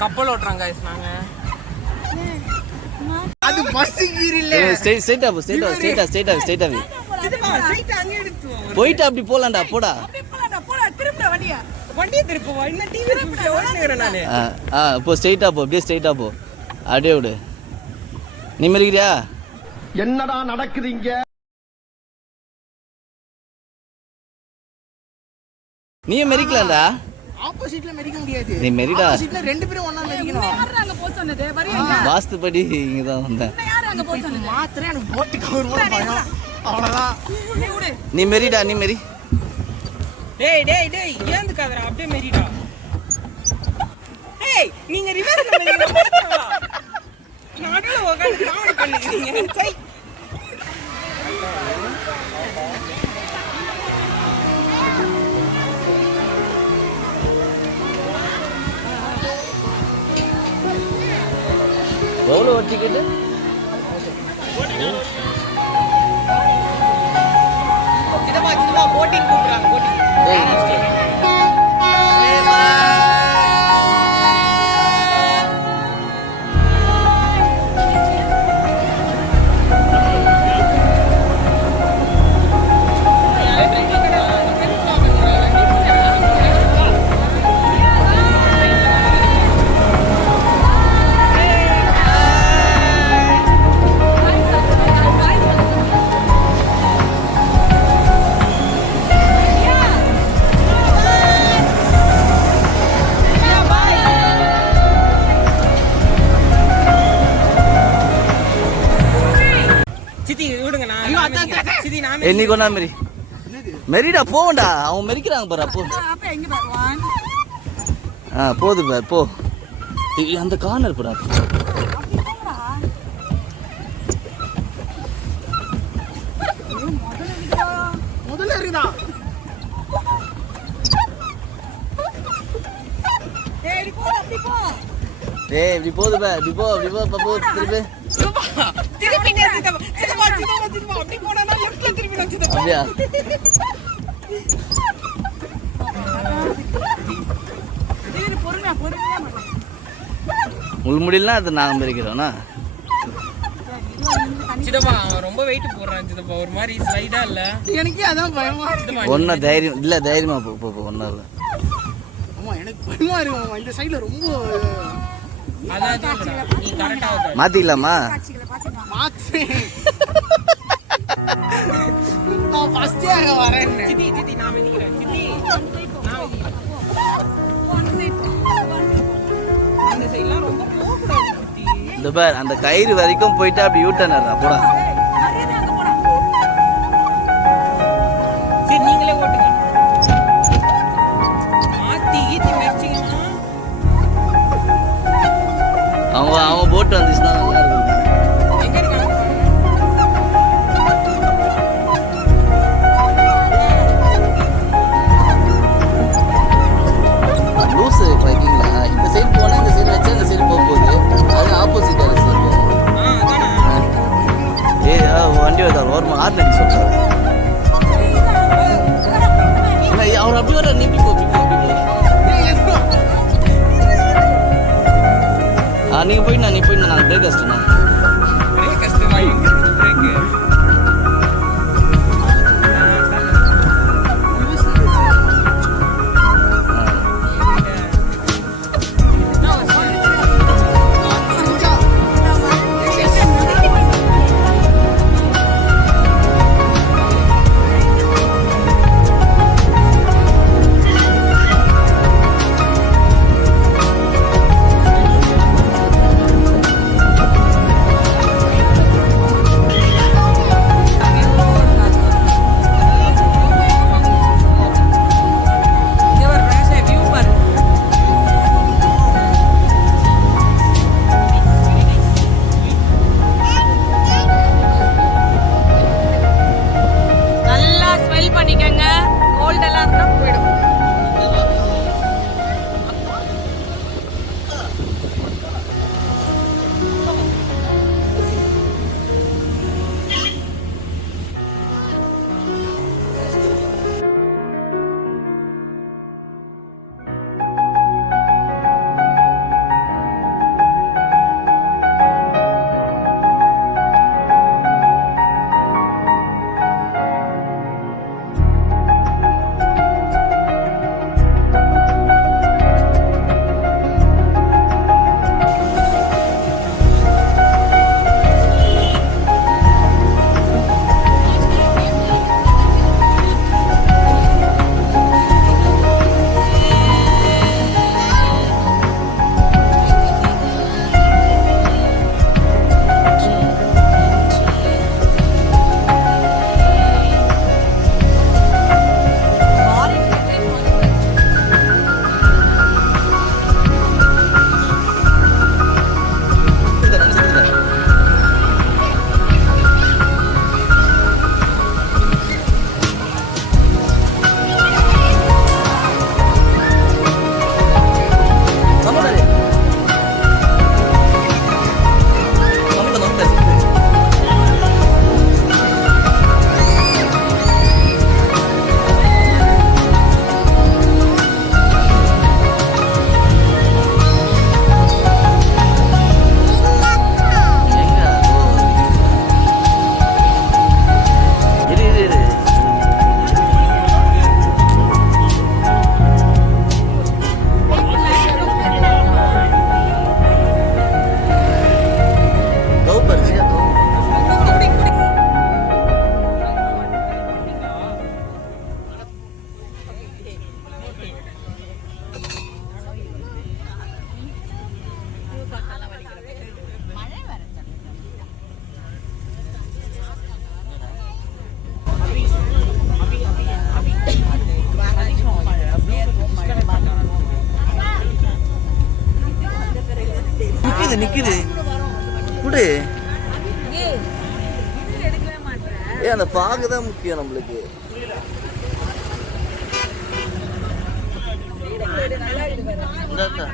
கப்பல் ஓட்டுறாங்க நாங்க. அது பஸ் கீரில்ல. ஸ்ட்ரைட்டா போயிட்டு அப்படி போலாம்டா. போடா வண்டியை திருப்புவா. இன்னும் டிவி ஓடுறேன் நானு. இப்போ ஸ்ட்ரைட்டா போ. அப்படியே ஸ்ட்ரைட்டா போ. அப்படியே விடு. நீ மெரிக்கிறியா? என்னடா நடக்குதுங்க? நீ மெரிக்கலாம்டா. ஆப்போசிட்ல மெரிக்க முடியாது. நீ மெரிடா. ஆப்போசிட்ல ரெண்டு பேரும் ஒண்ணா மெரிக்கணும். யாரு அங்க போ சொன்னதே? வரீங்க. வாஸ்துபடி இங்க தான் வந்தேன். யாரு அங்க போ சொன்னது? மாத்திரே எனக்கு போட்டுக்கு ஒரு பயம். அவ்வளவுதான். நீ மெரிடா. நீ மெரி. டேய் ஏந்துக்காதடா. அப்படியே மெரிடா. டேய் நீங்க ரிவர்ஸ்ல மெரிங்க. நடுவுல உட்கார்ந்து காமெடி பண்ணிக்கிறீங்க. சை. எவ்வளோ ஒரு டிக்கெட்டு? சிதம்பா போட்டிங் கூப்பிடுறாங்க. போட்டிங். நீ கொண்டா மெரி. மெரிடா போவண்டா. அவன் மெரிக்கிறாங்க பாரு. அப்போ போது பார். போ. அந்த கார்னர் போடா. முதல்ல இருக்குதா? டேய் இப்படி போது பார். இப்படி போ. போ திருப்பி. திருப்பி சிதம்பா அப்படி போனா லெஃப்ட்ல திருப்பி நான் சிதம்பா. அப்படியா? முள்முடியல்னா அது நாங்கள் மெரிக்கிறோம்னா. சிதம்பா ரொம்ப வெயிட் போடுறான் சிதம்பா. ஒரு மாதிரி ஸ்லைடா இல்ல. எனக்கே அதான் பயமா இருக்கு. ஒன்னும் தைரியம் இல்ல. தைரியமா போ. ஒன்னும் இல்ல. ஆமா எனக்கு பயமா இருக்கு. இந்த சைடுல ரொம்ப நீ கரெக்டா மாத்திக்கலாமா? மாத்து. நான் ஃபர்ஸ்ட் அங்க வரேன். சித்தி நான் மெரிக்கிறேன். சித்தி அந்த சைடுல ரொம்ப போக கூடாது சித்தி. இந்த பார் அந்த கயிறு வரைக்கும் போயிட்டு அப்படி யூட்டர்ன் போடா. சரி நீங்களே ஓட்டுங்க. மாத்தி மெரிச்சிங்கன்னா அவன் போட்டு வந்துச்சுன்னா நல்லா இருக்கும். எங்க இருக்காங்க? லூஸு பைக்கிங்களா? இந்த சைடு போனால் இந்த சைடு வச்சா இந்த சைடு போக போகுது. அது ஆப்போசிட் சைடு வண்டி வந்தார். ஓரமாக ஆறு அடி சொல்கிறார். அவர் அப்படி வர. நீ இப்படி போ. நீங்க போயிட்டு நான் பிரேக் கஷ்டம். பிரேக் கஷ்டமா பிரேக். நிக்குது குடு. ஏய் இது எடுக்கவே மாட்டேன். ஏய் அந்த பாகு தான் முக்கியம் நம்மளுக்கு. நல்லா இருக்கு. இந்தா